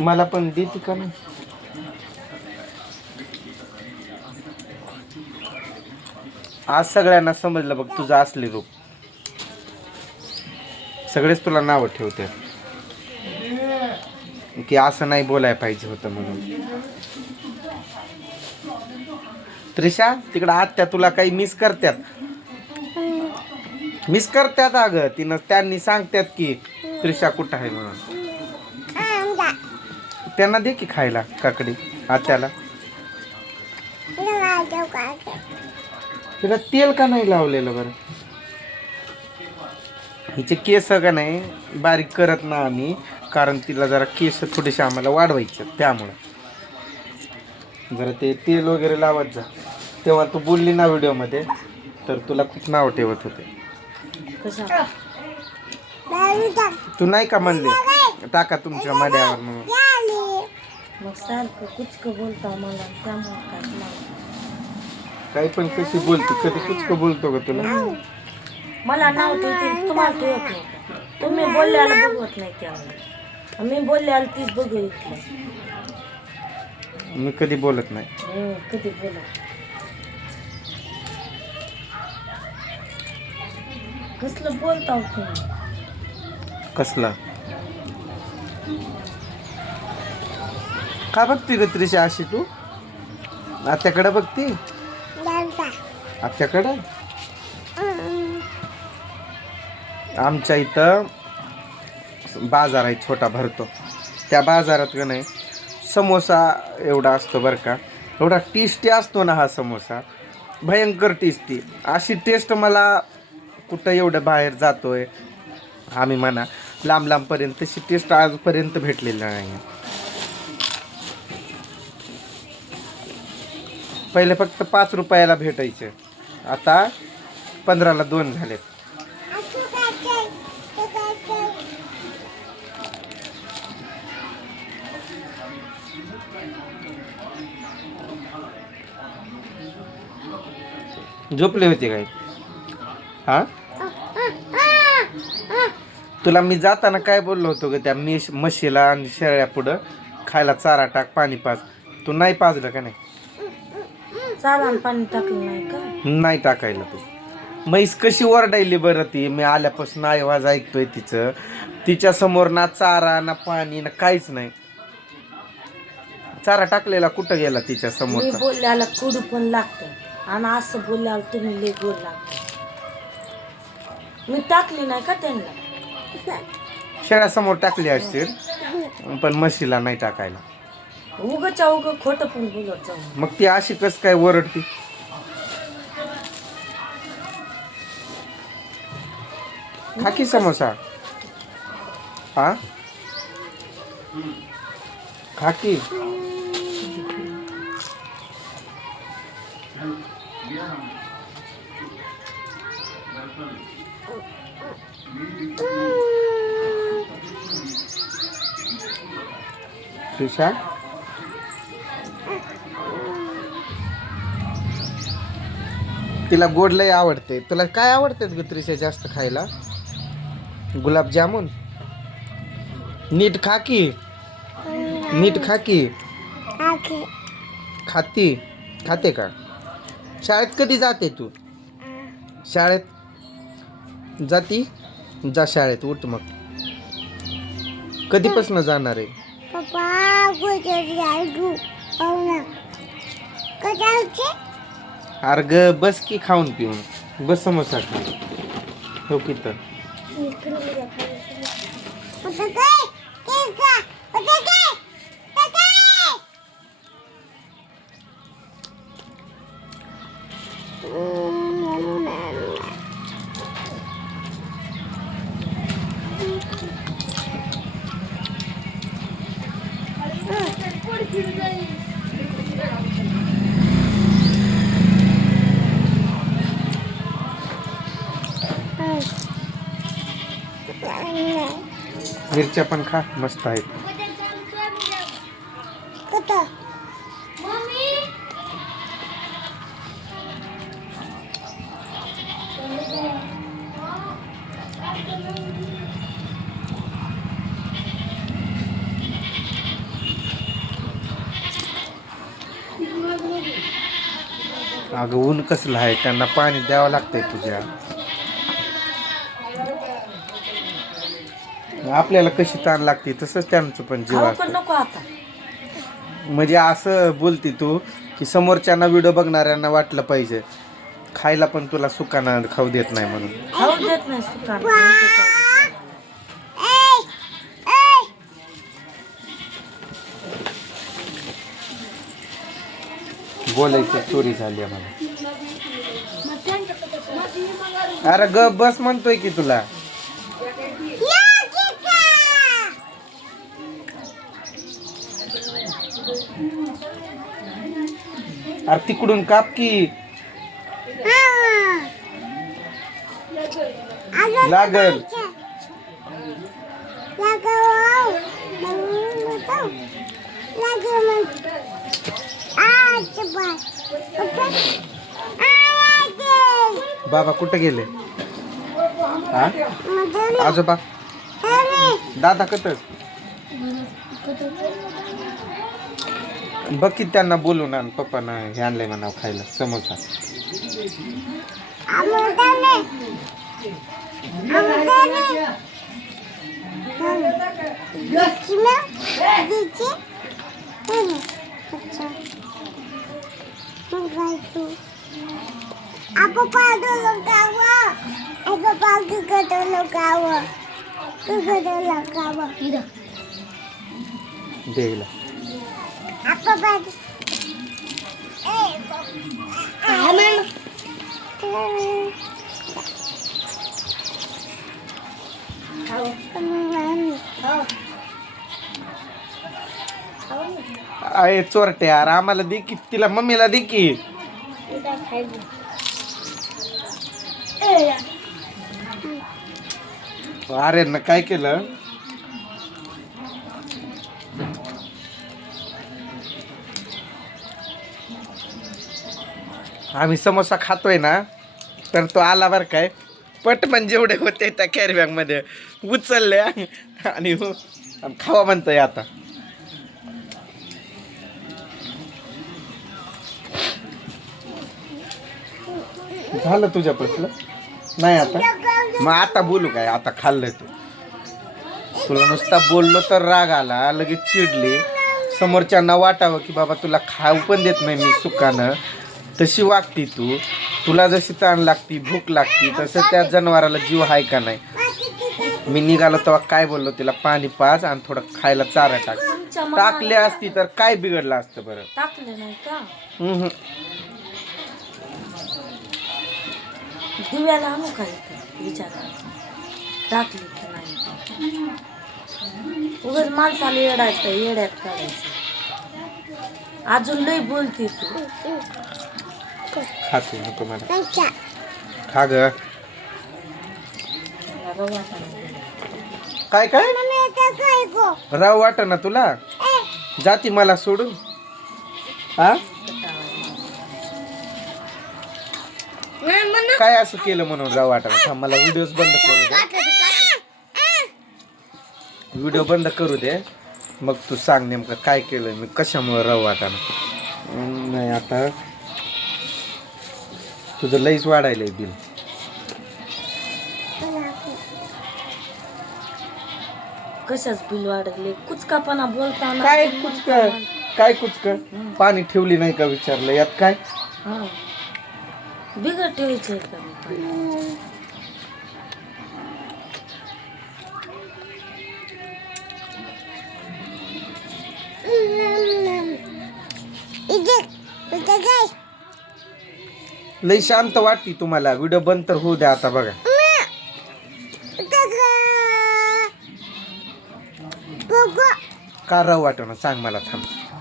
मला पण देते का नाही आज सगळ्यांना समजलं बघ तुझं असले रूप. सगळेच तुला नावं ठेवते की असं नाही बोलायला पाहिजे होतं म्हणून. त्रिशा तिकडं आत्या तुला काही मिस करत्यात? मिस करत्यात अगं. तिनं त्यांनी सांगतात की त्रिशा कुठं आहे म्हणून. त्यांना दे की खायला काकडी आत्याला. तिला तेल का नाही लावलेलं बरं? हिचे केस का नाही बारीक करत ना आम्ही कारण तिला जरा केस थोडेसे आम्हाला वाढवायचे त्यामुळं. जरा ते तेल वगैरे लावत जा. तेव्हा तू बोलली ना व्हिडिओमध्ये तर तुला खूप नाव ठेवत होते. तू नाही का म्हणले? टाका तुमच्या मड्यावर म्हणून मग सारखं कुचकं बोलता मला त्यामुळे काय. काही पण कशी बोलते कधी कुचक बोलतो का तुला? मला नाव ठेवते तुम्हाला ठेवत नाही का? तुम्ही बोलल्याला बघवत नाही त्यामुळे मी बोलल्याला तीच बघू इथलं मी कधी बोलत नाही. हम्म, कधी बोला कसलं बोलता हो तुम्ही? कसला? का बघती ग त्रिशा अशी तू? आत्याकडे बघती? आत्याकडे? आमच्या इथं बाजार आहे छोटा भरतो. त्या बाजारात का नाही समोसा एवढा असतो बरं का. एवढा टेस्टी असतो ना हा समोसा. भयंकर टेस्टी अशी टेस्ट मला कुठं एवढं बाहेर जातोय आम्ही म्हणा. लांब लांबपर्यंत तशी टेस्ट आजपर्यंत भेटलेली नाही. पहिले फक्त पाच रुपयाला भेटायचे. आता पंधराला दोन झालेत झोपले होते काय? हा? तुला मी जाताना काय बोललो होतो ग त्या मी म्हशीला आणि शेळ्या पुढं? खायला चारा टाक पाणी पाच तू नाही पाजलं का नाही? पाणी टाकलं नाही का? नाही टाकायला तू. म्हैस कशी ओरडायली बरं ती? मी आल्यापासून आवाज ऐकतोय तिचं. तिच्या समोर ना चारा ना पाणी ना काहीच नाही. चारा टाकलेला कुठं गेला तिच्या मी समोरचा? बोलल्याला कुडू पण लागतं आणि असं बोलल्याला तुम्ही लय गोड लागतं मी टाकली नाही का त्यांना? शेळ्यासमोर टाकली असतील पण म्हशीला नाही टाकायला. उगच्या उग खोटं पण बोलत जाऊ. मग ती अशी कस काय ओरडती? खाकी समोसा. हा? खाकी त्रिशा तिला गोड लय आवडते. तुला काय आवडते ग त्रिशा जास्त खायला? गुलाबजामुन नीट खा की. नीट खा की. खाती. खाते. का? शाळेत कधी जाते तू? शाळेत? जाती? जा शाळेत उठ मग. कधीपासून जाणार आहे? अर ग बस की खाऊन पिऊन. बस समोसा खा हो की तर. मिरच्या पण खा मस्त आहेत. अगं ऊन कसलं आहे? त्यांना पाणी द्यावं लागतंय तुझ्या. आपल्याला कशी ताण लागते तसंच त्यांचं पण जीव खाऊ पण असतं नको आता. म्हणजे असं बोलती तू की समोरच्यांना व्हिडिओ बघणाऱ्यांना वाटलं पाहिजे. खायला पण तुला सुकानं खाऊ देत नाही म्हणून. खाऊ देत नाही बोलायची चोरी झाली आहे मला. अरे ग बस म्हणतोय की तुला. अरे तिकडून काप की. लागल. बाबा कुठं गेले? हा? आजोबा? दादा कत बघ की त्यांना बोलून आण पप्पानं हे आणलंय म्हणा खायला samosa Apa pada lengkawa? Apa pagi kata lengkawa? Kata lengkawa. Tidak. Aman. अय चोरटे यार आम्हाला दे की तिला मम्मीला दे की. अरे ना काय केलं? आम्ही समोसा खातोय ना तर तो आला बरं काय. पट म्हणजे पण जेवढे होते त्या कॅरी बॅगमध्ये उचलले आणि हो- खावा म्हणतोय आता. झालं तुझ्या पसलं नाही आता. मग आता बोलू काय? आता खाल्लंय तू. तुला नुसता बोललो तर राग आला लगेच चिडली. समोरच्यांना वाटावं की बाबा तुला खाऊ पण देत नाही मी सुकानं. तशी वागती तू. तुला जशी ताण लागती भूक लागती तसं त्या जनावराला जीव आहे का नाही? मी निघालो तेव्हा काय बोललो तिला? पाणी पाच आणि थोडं खायला चारा टाक. टाकले असती तर काय बिघडलं असतं बरं? टाकले नाही का? हम्म. दिव्याला आणू का इथं? विचारा. टाकली की नाही? उगाच माणसाला येडायचं येड्यात काढायचं. अजून लय बोलते तू. खाते नको मला. खा ग. काय काय. राव वाट ना तुला. जाती मला सोडून. हा काय असं केलं म्हणून राव वाटा थांब मला व्हिडिओ बंद करू दे. व्हिडिओ बंद करू दे. मग तू सांग नेमकं काय केलं मी कशामुळे राव वाटानं? नाही आता तुझं लईच वाढायलंय बिल. कशाच बिल वाढले? कुचकापणा बोलताना काय कुचक? काय कुचक? पाणी ठेवली नाही का विचारलं? यात काय? हा. बिघड ठेवायचंय का? लई शांत वाटती तुम्हाला. व्हिडिओ बंद तर होऊ द्या आता बघा. का राव वाटणं सांग मला थांब.